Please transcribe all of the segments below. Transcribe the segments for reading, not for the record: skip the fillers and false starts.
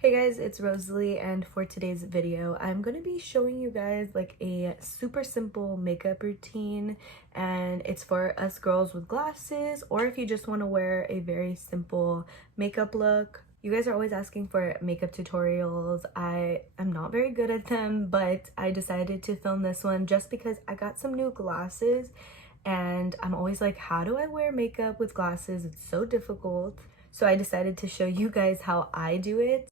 Hey guys, it's Rosalie, and for today's video I'm going to be showing you guys like a super simple makeup routine, and it's for us girls with glasses, or if you just want to wear a very simple makeup look. You guys are always asking for makeup tutorials. I am not very good at them, but I decided to film this one just because I got some new glasses and I'm always like, how do I wear makeup with glasses? It's so difficult. So I decided to show you guys how I do it.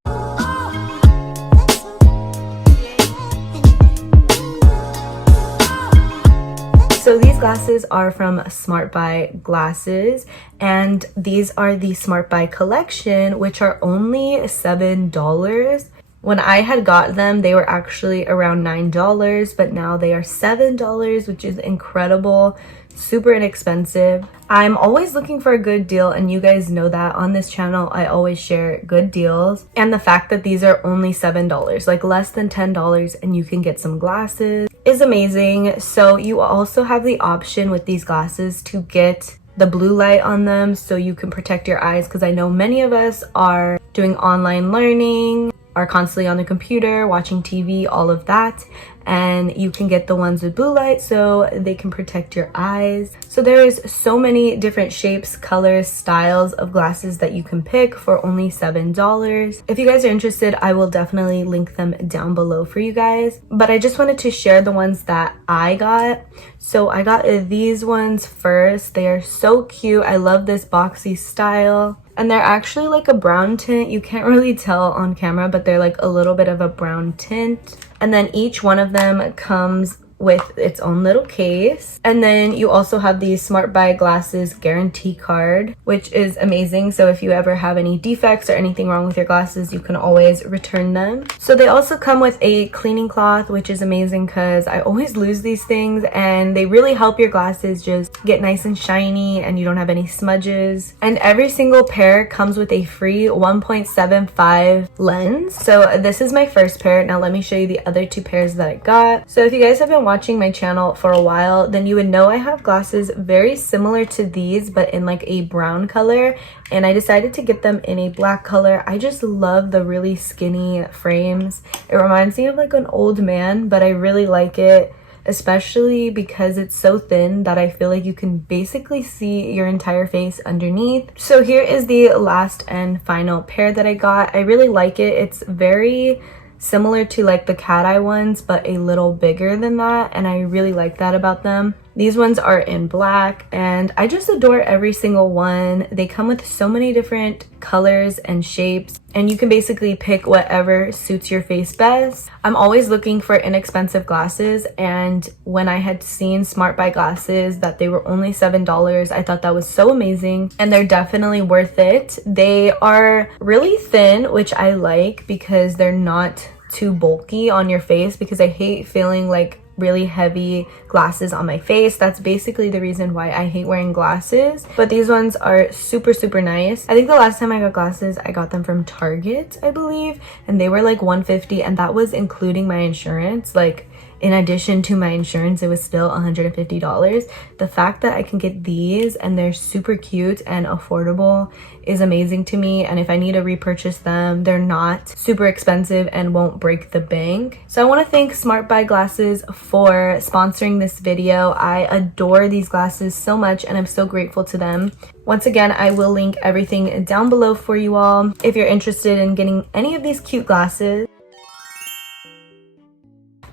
So these glasses are from SmartBuyGlasses, and these are the SmartBuy Collection, which are only $7. When I had got them, they were actually around $9, but now they are $7, which is incredible. Super inexpensive. I'm always looking for a good deal, and you guys know that on this channel I always share good deals, and the fact that these are only $7, like less than $10, and you can get some glasses is amazing. So you also have the option with these glasses to get the blue light on them so you can protect your eyes, because I know many of us are doing online learning, are constantly on the computer, watching TV, all of that, and you can get the ones with blue light so they can protect your eyes. So there's so many different shapes, colors, styles of glasses that you can pick for only $7. If you guys are interested, I will definitely link them down below for you guys, but I just wanted to share the ones that I got. So I got these ones first. They are so cute. I love this boxy style. And they're actually like a brown tint. You can't really tell on camera, but they're like a little bit of a brown tint. And then each one of them comes with its own little case. And then you also have the SmartBuyGlasses guarantee card, which is amazing. So if you ever have any defects or anything wrong with your glasses, you can always return them. So they also come with a cleaning cloth, which is amazing because I always lose these things, and they really help your glasses just get nice and shiny and you don't have any smudges. And every single pair comes with a free 1.75 lens. So this is my first pair. Now let me show you the other two pairs that I got. So if you guys have been watching my channel for a while, then you would know I have glasses very similar to these but in like a brown color, and I decided to get them in a black color. I just love the really skinny frames. It reminds me of like an old man, but I really like it, especially because it's so thin that I feel like you can basically see your entire face underneath. So here is the last and final pair that I got. I really like it. It's very similar to like the cat eye ones, but a little bigger than that, and I really like that about them. These ones are in black, and I just adore every single one. They come with so many different colors and shapes, and you can basically pick whatever suits your face best. I'm always looking for inexpensive glasses, and when I had seen SmartBuyGlasses that they were only $7, I thought that was so amazing, and they're definitely worth it. They are really thin, which I like because they're not too bulky on your face, because I hate feeling like really heavy glasses on my face. That's basically the reason why I hate wearing glasses. But these ones are super nice. I think the last time I got glasses, I got them from Target, I believe, and they were like $150, and that was including my insurance. Like, in addition to my insurance, it was still $150. The fact that I can get these and they're super cute and affordable is amazing to me. And if I need to repurchase them, they're not super expensive and won't break the bank. So I want to thank SmartBuyGlasses for sponsoring this video. I adore these glasses so much, and I'm so grateful to them. Once again, I will link everything down below for you all if you're interested in getting any of these cute glasses.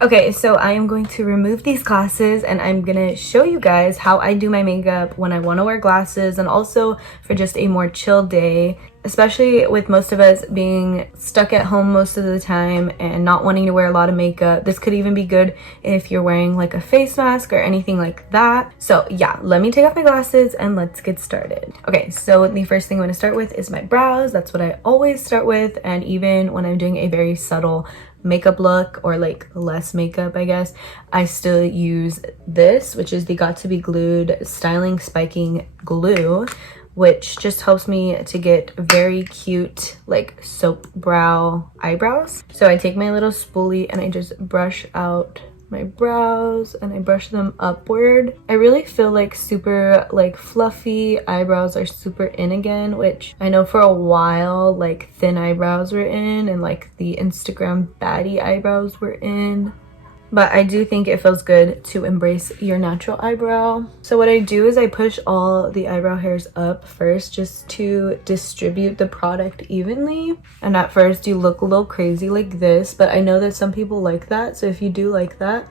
Okay, so I am going to remove these glasses, and I'm gonna show you guys how I do my makeup when I want to wear glasses, and also for just a more chill day, especially with most of us being stuck at home most of the time and not wanting to wear a lot of makeup. This could even be good if you're wearing like a face mask or anything like that. So yeah, let me take off my glasses and let's get started. Okay, so the first thing I'm going to start with is my brows. That's what I always start with, and even when I'm doing a very subtle makeup look or like less makeup, I guess, I still use this, which is the Got to Be Glued Styling Spiking Glue, which just helps me to get very cute like soap brow eyebrows. So I take my little spoolie and I just brush out my brows and I brush them upward. I really feel like super like fluffy eyebrows are super in again, which I know for a while like thin eyebrows were in and like the Instagram baddie eyebrows were in. But I do think it feels good to embrace your natural eyebrow. So what I do is I push all the eyebrow hairs up first just to distribute the product evenly. And at first you look a little crazy like this, but I know that some people like that. So if you do like that,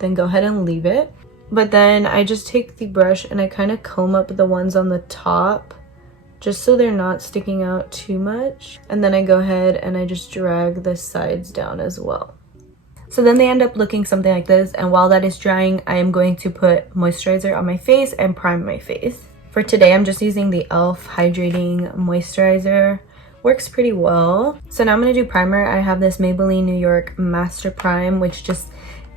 then go ahead and leave it. But then I just take the brush and I kind of comb up the ones on the top just so they're not sticking out too much. And then I go ahead and I just drag the sides down as well. So then they end up looking something like this, and while that is drying, I am going to put moisturizer on my face and prime my face. For today, I'm just using the e.l.f. Hydrating Moisturizer. Works pretty well. So now I'm going to do primer. I have this Maybelline New York Master Prime, which just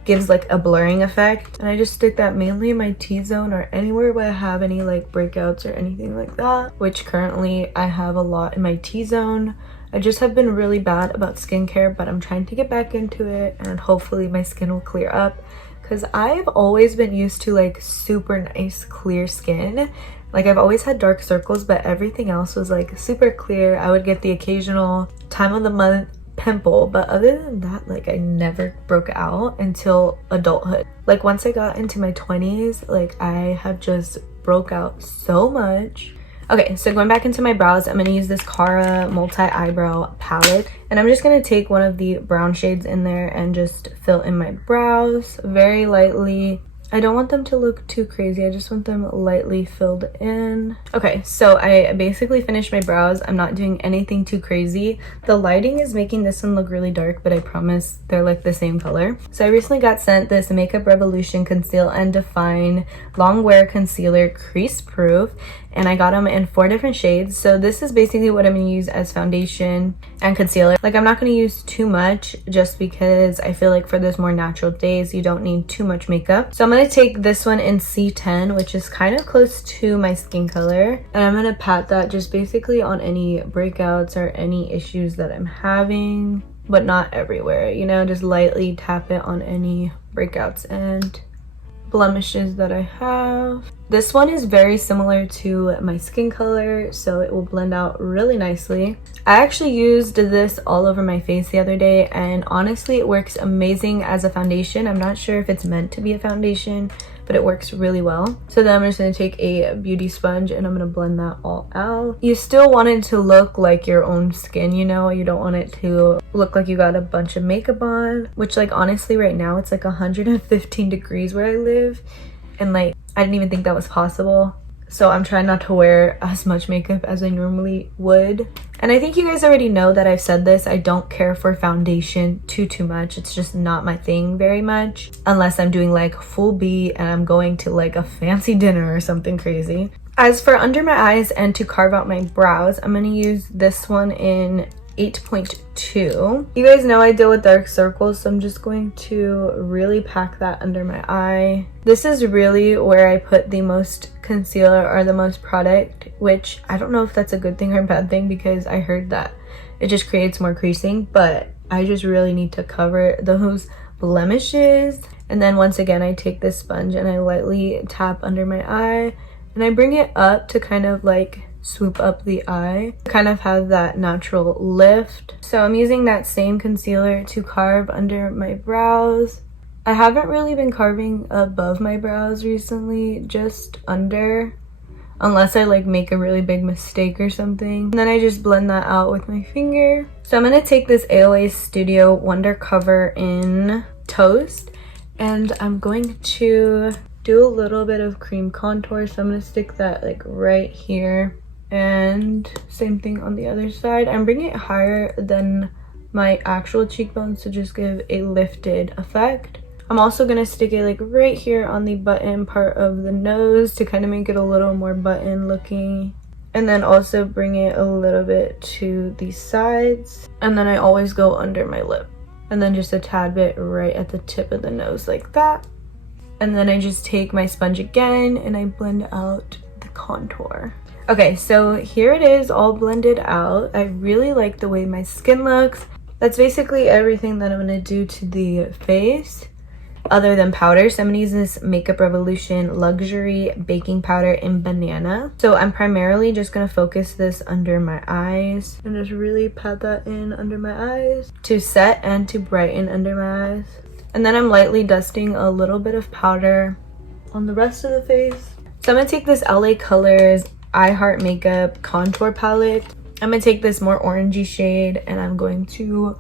gives like a blurring effect. And I just stick that mainly in my T-zone or anywhere where I have any like breakouts or anything like that, which currently I have a lot in my T-zone. I just have been really bad about skincare, but I'm trying to get back into it and hopefully my skin will clear up because I've always been used to like super nice clear skin. Like I've always had dark circles, but everything else was like super clear. I would get the occasional time of the month pimple, but other than that, like I never broke out until adulthood. Like once I got into my 20s, like I have just broke out so much. Okay, so going back into my brows, I'm going to use this Cara multi-eyebrow palette. And I'm just going to take one of the brown shades in there and just fill in my brows very lightly. I don't want them to look too crazy. I just want them lightly filled in. Okay, so I basically finished my brows. I'm not doing anything too crazy. The lighting is making this one look really dark, but I promise they're like the same color. So I recently got sent this Makeup Revolution Conceal and Define Long Wear Concealer Crease Proof. And I got them in 4 different shades. So this is basically what I'm going to use as foundation and concealer. Like I'm not going to use too much just because I feel like for those more natural days, you don't need too much makeup. So I'm going to take this one in C10, which is kind of close to my skin color. And I'm going to pat that just basically on any breakouts or any issues that I'm having, but not everywhere, you know, just lightly tap it on any breakouts and blemishes that I have. This one is very similar to my skin color, so it will blend out really nicely. I actually used this all over my face the other day, and honestly it works amazing as a foundation. I'm not sure if it's meant to be a foundation, but it works really well. So then I'm just going to take a beauty sponge and I'm going to blend that all out. You still want it to look like your own skin, you know? You don't want it to look like you got a bunch of makeup on, which like honestly right now it's like 115 degrees where I live, and like I didn't even think that was possible. So I'm trying not to wear as much makeup as I normally would. And I think you guys already know that I've said this. I don't care for foundation too much. It's just not my thing very much. Unless I'm doing like full B and I'm going to like a fancy dinner or something crazy. As for under my eyes and to carve out my brows, I'm going to use this one in 8.2. You guys know I deal with dark circles, so I'm just going to really pack that under my eye. This is really where I put the most concealer or the most product, which I don't know if that's a good thing or a bad thing because I heard that it just creates more creasing, but I just really need to cover those blemishes. And then once again, I take this sponge and I lightly tap under my eye and I bring it up to kind of like swoop up the eye, kind of have that natural lift. So I'm using that same concealer to carve under my brows. I haven't really been carving above my brows recently, just under, unless I like make a really big mistake or something. And then I just blend that out with my finger. So I'm gonna take this AOA Studio Wonder Cover in Toast, and I'm going to do a little bit of cream contour. So I'm gonna stick that like right here. And same thing on the other side. I'm bringing it higher than my actual cheekbones to just give a lifted effect. I'm also going to stick it like right here on the button part of the nose to kind of make it a little more button looking. And then also bring it a little bit to the sides. And then I always go under my lip. And then just a tad bit right at the tip of the nose like that. And then I just take my sponge again and I blend out the contour. Okay, so here it is all blended out. I really like the way my skin looks. That's basically everything that I'm going to do to the face. other than powder. So I'm gonna use this Makeup Revolution Luxury Baking Powder in Banana. So I'm primarily just gonna focus this under my eyes and just really pat that in under my eyes to set and to brighten under my eyes. And then I'm lightly dusting a little bit of powder on the rest of the face. So I'm gonna take this LA Colors I Heart Makeup Contour Palette. I'm gonna take this more orangey shade and I'm going to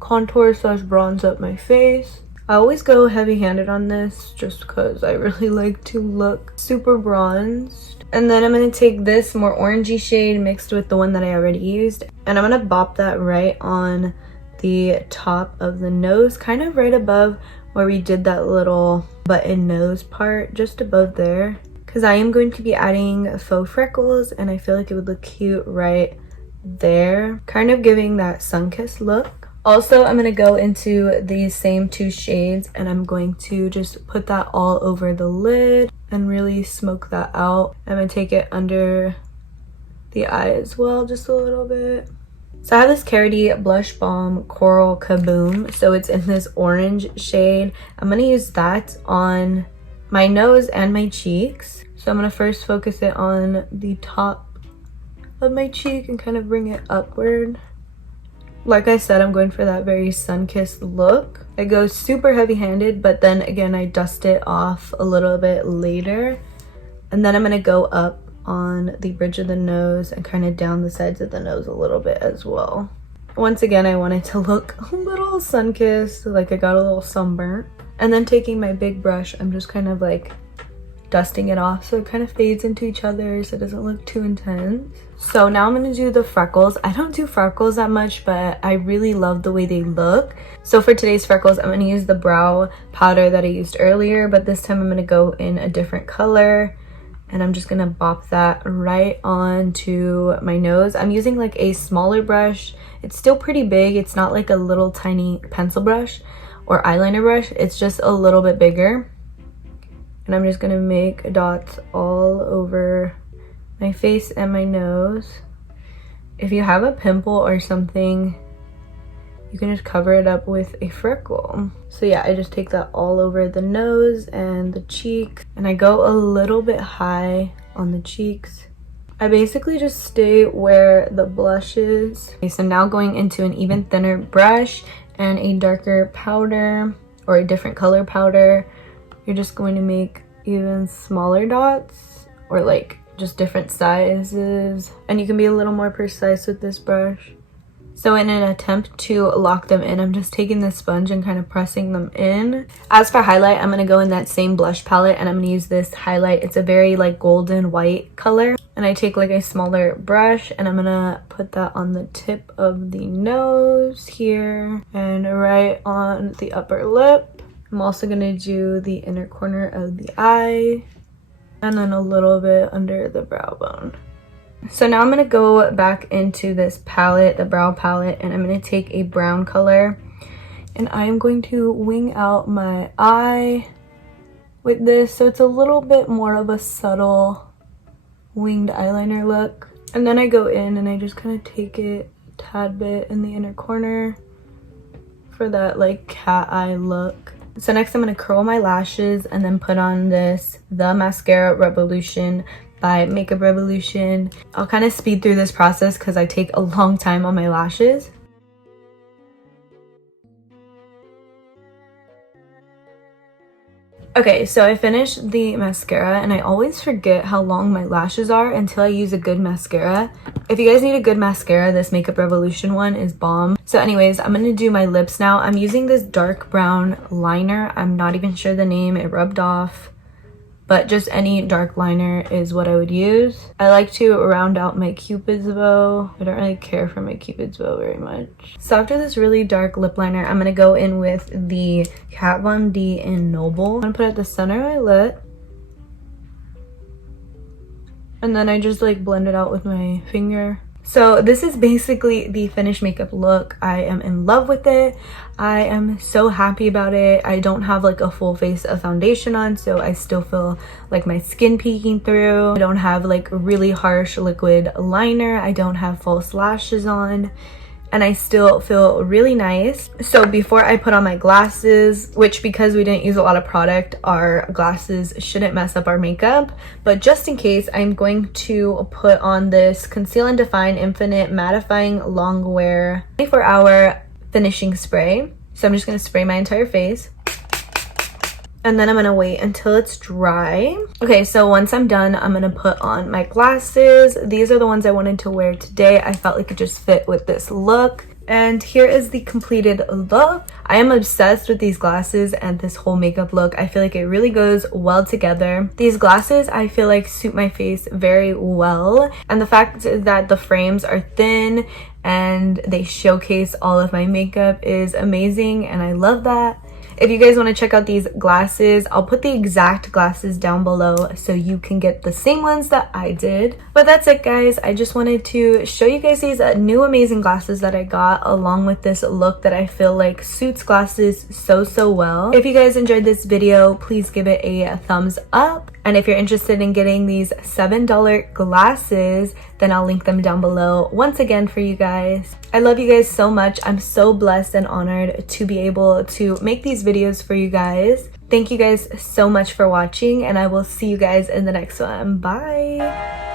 contour / bronze up my face. I always go heavy-handed on this just because I really like to look super bronzed. And then I'm going to take this more orangey shade mixed with the one that I already used. And I'm going to bop that right on the top of the nose, kind of right above where we did that little button nose part, just above there. Because I am going to be adding faux freckles and I feel like it would look cute right there. Kind of giving that sun-kissed look. Also, I'm going to go into these same 2 shades and I'm going to just put that all over the lid and really smoke that out. I'm going to take it under the eye as well, just a little bit. So I have this Carity Blush Balm Coral Kaboom. So it's in this orange shade. I'm going to use that on my nose and my cheeks. So I'm going to first focus it on the top of my cheek and kind of bring it upward. Like I said, I'm going for that very sun-kissed look. It goes super heavy-handed, but then again, I dust it off a little bit later. And then I'm going to go up on the bridge of the nose and kind of down the sides of the nose a little bit as well. Once again, I wanted to look a little sun-kissed, like I got a little sunburnt. And then taking my big brush, I'm just kind of like dusting it off so it kind of fades into each other so it doesn't look too intense. So now I'm going to do the freckles. I don't do freckles that much, but I really love the way they look. So for today's freckles, I'm going to use the brow powder that I used earlier, but this time I'm going to go in a different color and I'm just going to bop that right onto my nose. I'm using like a smaller brush. It's still pretty big. It's not like a little tiny pencil brush or eyeliner brush. It's just a little bit bigger. And I'm just going to make dots all over my face and my nose. If you have a pimple or something, you can just cover it up with a freckle. So yeah, I just take that all over the nose and the cheek. And I go a little bit high on the cheeks. I basically just stay where the blush is. Okay, so now going into an even thinner brush and a darker powder or a different color powder. You're just going to make even smaller dots or like just different sizes, and you can be a little more precise with this brush. So in an attempt to lock them in, I'm just taking the sponge and kind of pressing them in. As for highlight, I'm going to go in that same blush palette and I'm going to use this highlight. It's a very like golden white color, and I take like a smaller brush and I'm going to put that on the tip of the nose here and right on the upper lip. I'm also going to do the inner corner of the eye and then a little bit under the brow bone. So now I'm going to go back into this palette, the brow palette, and I'm going to take a brown color and I'm going to wing out my eye with this. So it's a little bit more of a subtle winged eyeliner look. And then I go in and I just kind of take it a tad bit in the inner corner for that like cat eye look. So next I'm going to curl my lashes and then put on this The Mascara Revolution by Makeup Revolution. I'll kind of speed through this process because I take a long time on my lashes. Okay, so I finished the mascara and I always forget how long my lashes are until I use a good mascara. If you guys need a good mascara, this Makeup Revolution one is bomb. So anyways, I'm going to do my lips now. I'm using this dark brown liner. I'm not even sure the name. It rubbed off. But just any dark liner is what I would use. I like to round out my Cupid's bow. I don't really care for my Cupid's bow very much. So after this really dark lip liner, I'm going to go in with the Kat Von D in Noble. I'm going to put it at the center of my lip. And then I just like blend it out with my finger. So this is basically the finished makeup look. I am in love with it. I am so happy about it. I don't have like a full face of foundation on, so I still feel like my skin peeking through. I don't have like really harsh liquid liner. I don't have false lashes on. and I still feel really nice. So before I put on my glasses, which because we didn't use a lot of product, our glasses shouldn't mess up our makeup, but just in case, I'm going to put on this Conceal and Define Infinite Mattifying Longwear 24-hour finishing spray. So I'm just going to spray my entire face. And then I'm gonna wait until it's dry. Okay, so once I'm done, I'm gonna put on my glasses. These are the ones I wanted to wear today. I felt like it just fit with this look. And here is the completed look. I am obsessed with these glasses and this whole makeup look. I feel like it really goes well together. These glasses I feel like suit my face very well. And the fact that the frames are thin and they showcase all of my makeup is amazing, and I love that. If you guys want to check out these glasses, I'll put the exact glasses down below so you can get the same ones that I did. But that's it, guys. I just wanted to show you guys these new amazing glasses that I got, along with this look that I feel like suits glasses so well. If you guys enjoyed this video, please give it a thumbs up. And if you're interested in getting these $7 glasses, then I'll link them down below once again for you guys. I love you guys so much. I'm so blessed and honored to be able to make these videos for you guys. Thank you guys so much for watching, and I will see you guys in the next one. Bye!